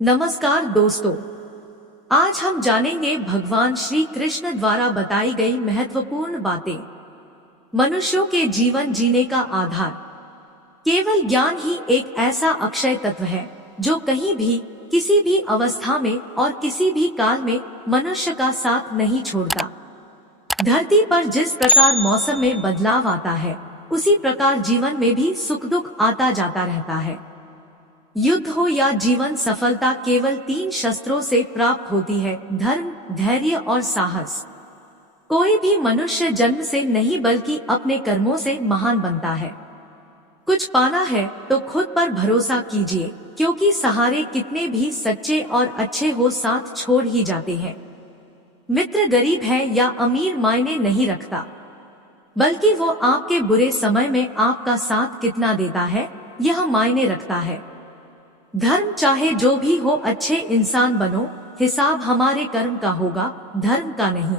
नमस्कार दोस्तों, आज हम जानेंगे भगवान श्री कृष्ण द्वारा बताई गई महत्वपूर्ण बातें। मनुष्यों के जीवन जीने का आधार केवल ज्ञान ही एक ऐसा अक्षय तत्व है जो कहीं भी, किसी भी अवस्था में और किसी भी काल में मनुष्य का साथ नहीं छोड़ता। धरती पर जिस प्रकार मौसम में बदलाव आता है, उसी प्रकार जीवन में भी सुख दुख आता जाता रहता है। युद्ध हो या जीवन सफलता केवल 3 शस्त्रों से प्राप्त होती है: धर्म, धैर्य और साहस। कोई भी मनुष्य जन्म से नहीं बल्कि अपने कर्मों से महान बनता है। कुछ पाना है तो खुद पर भरोसा कीजिए, क्योंकि सहारे कितने भी सच्चे और अच्छे हो साथ छोड़ ही जाते हैं। मित्र गरीब है या अमीर मायने नहीं रखता, बल्कि वो आपके बुरे समय में आपका साथ कितना देता है यह मायने रखता है। धर्म चाहे जो भी हो, अच्छे इंसान बनो, हिसाब हमारे कर्म का होगा, धर्म का नहीं।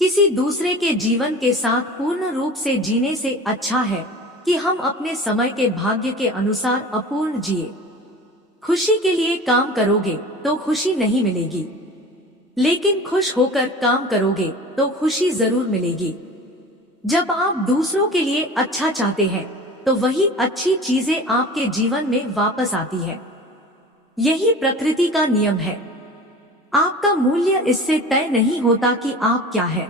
किसी दूसरे के जीवन के साथ पूर्ण रूप से जीने से अच्छा है कि हम अपने समय के भाग्य के अनुसार अपूर्ण जिए। खुशी के लिए काम करोगे तो खुशी नहीं मिलेगी, लेकिन खुश होकर काम करोगे तो खुशी जरूर मिलेगी। जब आप दूसरों के लिए अच्छा चाहते हैं तो वही अच्छी चीजें आपके जीवन में वापस आती है। यही प्रकृति का नियम है। आपका मूल्य इससे तय नहीं होता कि आप क्या है,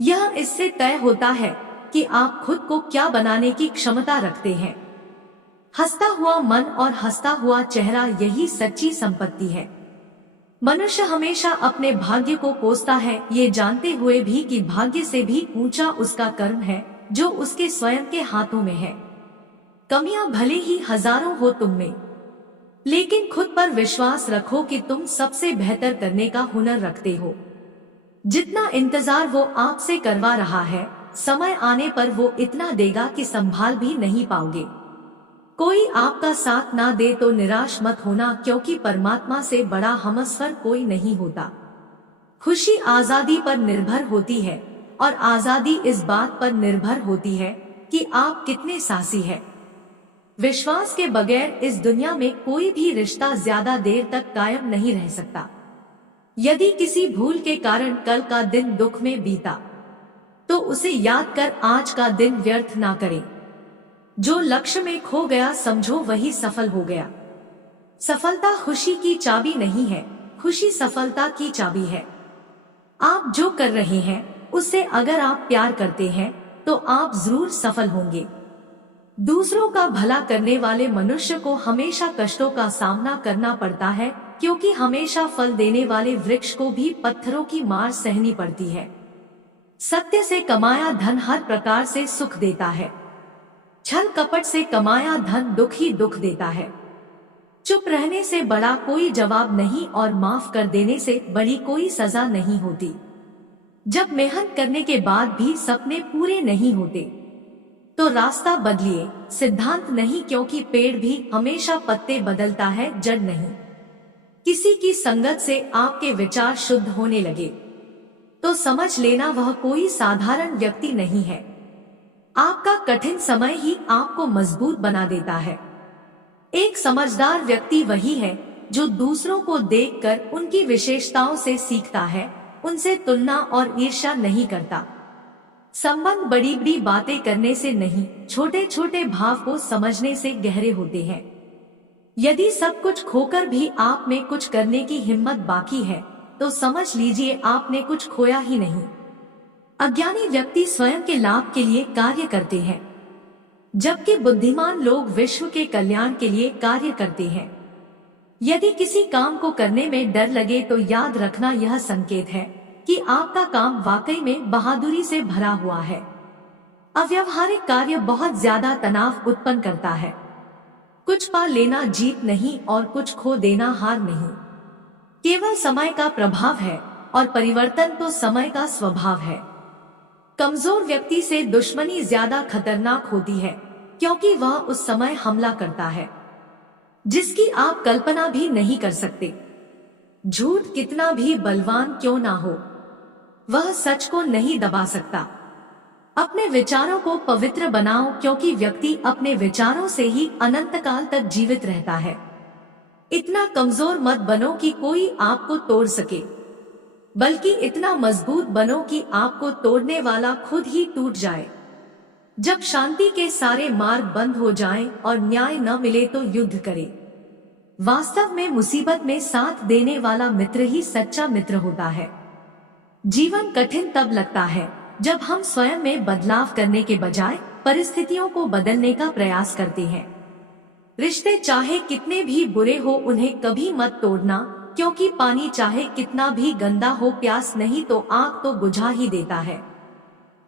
यह इससे तय होता है कि आप खुद को क्या बनाने की क्षमता रखते हैं। हंसता हुआ मन और हंसता हुआ चेहरा, यही सच्ची संपत्ति है। मनुष्य हमेशा अपने भाग्य को कोसता है, ये जानते हुए भी कि भाग्य से भी ऊंचा उसका कर्म है जो उसके स्वयं के हाथों में है। कमियां भले ही हजारों हो तुम में, लेकिन खुद पर विश्वास रखो कि तुम सबसे बेहतर करने का हुनर रखते हो। जितना इंतजार वो आपसे करवा रहा है, समय आने पर वो इतना देगा कि संभाल भी नहीं पाओगे। कोई आपका साथ ना दे तो निराश मत होना, क्योंकि परमात्मा से बड़ा हमसफर कोई नहीं होता। खुशी आजादी पर निर्भर होती है और आजादी इस बात पर निर्भर होती है कि आप कितने साहसी हैं। विश्वास के बगैर इस दुनिया में कोई भी रिश्ता ज्यादा देर तक कायम नहीं रह सकता। यदि किसी भूल के कारण कल का दिन दुख में बीता, तो उसे याद कर आज का दिन व्यर्थ ना करें। जो लक्ष्य में खो गया समझो वही सफल हो गया। सफलता खुशी की चाबी नहीं है, खुशी सफलता की चाबी है। आप जो कर रहे हैं उससे अगर आप प्यार करते हैं तो आप जरूर सफल होंगे। दूसरों का भला करने वाले मनुष्य को हमेशा कष्टों का सामना करना पड़ता है, क्योंकि हमेशा फल देने वाले वृक्ष को भी पत्थरों की मार सहनी पड़ती है। सत्य से कमाया धन हर प्रकार से सुख देता है, छल कपट से कमाया धन दुख ही दुख देता है। चुप रहने से बड़ा कोई जवाब नहीं और माफ कर देने से बड़ी कोई सजा नहीं होती। जब मेहनत करने के बाद भी सपने पूरे नहीं होते तो रास्ता बदलिए, सिद्धांत नहीं, क्योंकि पेड़ भी हमेशा पत्ते बदलता है, जड़ नहीं। किसी की संगत से आपके विचार शुद्ध होने लगे तो समझ लेना वह कोई साधारण व्यक्ति नहीं है। आपका कठिन समय ही आपको मजबूत बना देता है। एक समझदार व्यक्ति वही है जो दूसरों को देखकर उनकी विशेषताओं से सीखता है, उनसे तुलना और ईर्ष्या नहीं करता। संबंध बड़ी बड़ी बातें करने से नहीं, छोटे छोटे भाव को समझने से गहरे होते हैं। यदि सब कुछ खोकर भी आप में कुछ करने की हिम्मत बाकी है तो समझ लीजिए आपने कुछ खोया ही नहीं। अज्ञानी व्यक्ति स्वयं के लाभ के लिए कार्य करते हैं, जबकि बुद्धिमान लोग विश्व के कल्याण के लिए कार्य करते हैं। यदि किसी काम को करने में डर लगे तो याद रखना यह संकेत है कि आपका काम वाकई में बहादुरी से भरा हुआ है। अव्यावहारिक कार्य बहुत ज्यादा तनाव उत्पन्न करता है। कुछ पा लेना जीत नहीं और कुछ खो देना हार नहीं। केवल समय का प्रभाव है और परिवर्तन तो समय का स्वभाव है। कमजोर व्यक्ति से दुश्मनी ज्यादा खतरनाक होती है, क्योंकि वह उस समय हमला करता है जिसकी आप कल्पना भी नहीं कर सकते। झूठ कितना भी बलवान क्यों ना हो, वह सच को नहीं दबा सकता। अपने विचारों को पवित्र बनाओ, क्योंकि व्यक्ति अपने विचारों से ही अनंत काल तक जीवित रहता है। इतना कमजोर मत बनो कि कोई आपको तोड़ सके, बल्कि इतना मजबूत बनो कि आपको तोड़ने वाला खुद ही टूट जाए। जब शांति के सारे मार्ग बंद हो जाएं और न्याय न मिले तो युद्ध करें। वास्तव में मुसीबत में साथ देने वाला मित्र ही सच्चा मित्र होता है। जीवन कठिन तब लगता है जब हम स्वयं में बदलाव करने के बजाय परिस्थितियों को बदलने का प्रयास करते हैं। रिश्ते चाहे कितने भी बुरे हो उन्हें कभी मत तोड़ना, क्योंकि पानी चाहे कितना भी गंदा हो प्यास नहीं तो आग तो बुझा ही देता है।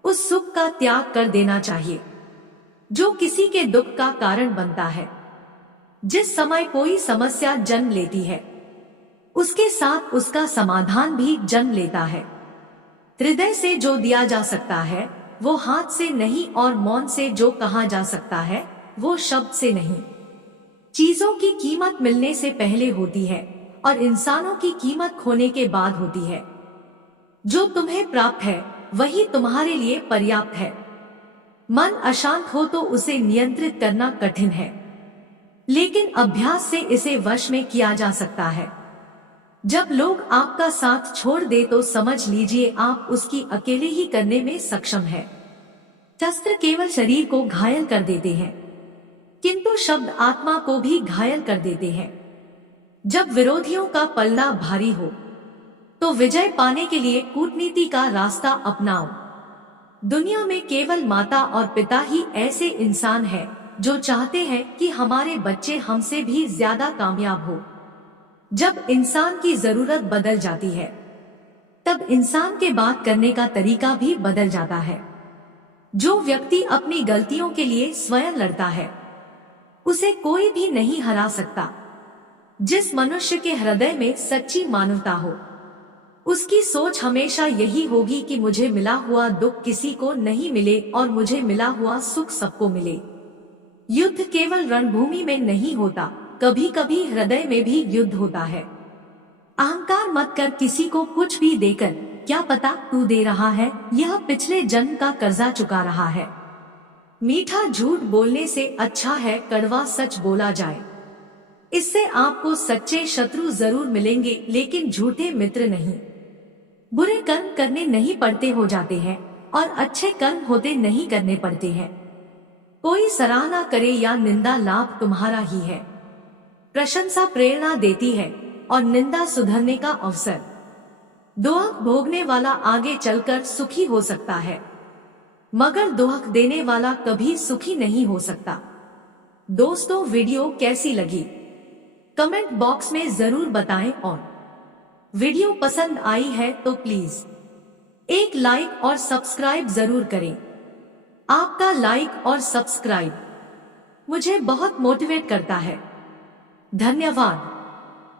उस सुख का त्याग कर देना चाहिए जो किसी के दुख का कारण बनता है। जिस समय कोई समस्या जन्म लेती है उसके साथ उसका समाधान भी जन्म लेता है। हृदय से जो दिया जा सकता है वो हाथ से नहीं, और मौन से जो कहा जा सकता है वो शब्द से नहीं। चीजों की कीमत मिलने से पहले होती है और इंसानों की कीमत खोने के बाद होती है। जो तुम्हें प्राप्त है वही तुम्हारे लिए पर्याप्त है। मन अशांत हो तो उसे नियंत्रित करना कठिन है, लेकिन अभ्यास से इसे वश में किया जा सकता है। जब लोग आपका साथ छोड़ दे तो समझ लीजिए आप उसकी अकेले ही करने में सक्षम है। शस्त्र केवल शरीर को घायल कर देते हैं, किंतु शब्द आत्मा को भी घायल कर देते हैं। जब विरोधियों का पलड़ा भारी हो तो विजय पाने के लिए कूटनीति का रास्ता अपनाओ। दुनिया में केवल माता और पिता ही ऐसे इंसान हैं जो चाहते हैं कि हमारे बच्चे हमसे भी ज्यादा कामयाब हो। जब इंसान की जरूरत बदल जाती है तब इंसान के बात करने का तरीका भी बदल जाता है। जो व्यक्ति अपनी गलतियों के लिए स्वयं लड़ता है उसे कोई भी नहीं हरा सकता। जिस मनुष्य के हृदय में सच्ची मानवता हो उसकी सोच हमेशा यही होगी कि मुझे मिला हुआ दुख किसी को नहीं मिले और मुझे मिला हुआ सुख सबको मिले। युद्ध केवल रणभूमि में नहीं होता, कभी कभी हृदय में भी युद्ध होता है। अहंकार मत कर किसी को कुछ भी देकर, क्या पता तू दे रहा है यह पिछले जन्म का कर्जा चुका रहा है। मीठा झूठ बोलने से अच्छा है कड़वा सच बोला जाए। इससे आपको सच्चे शत्रु जरूर मिलेंगे लेकिन झूठे मित्र नहीं। बुरे कर्म करने नहीं पड़ते हो जाते हैं और अच्छे कर्म होते नहीं करने पड़ते हैं। कोई सराहना करे या निंदा लाभ तुम्हारा ही है। प्रशंसा प्रेरणा देती है और निंदा सुधरने का अवसर। दोहक भोगने वाला आगे चलकर सुखी हो सकता है, मगर दोहक देने वाला कभी सुखी नहीं हो सकता। दोस्तों, वीडियो कैसी लगी कमेंट बॉक्स में जरूर बताएं और वीडियो पसंद आई है तो प्लीज एक लाइक और सब्सक्राइब जरूर करें। आपका लाइक और सब्सक्राइब मुझे बहुत मोटिवेट करता है। धन्यवाद।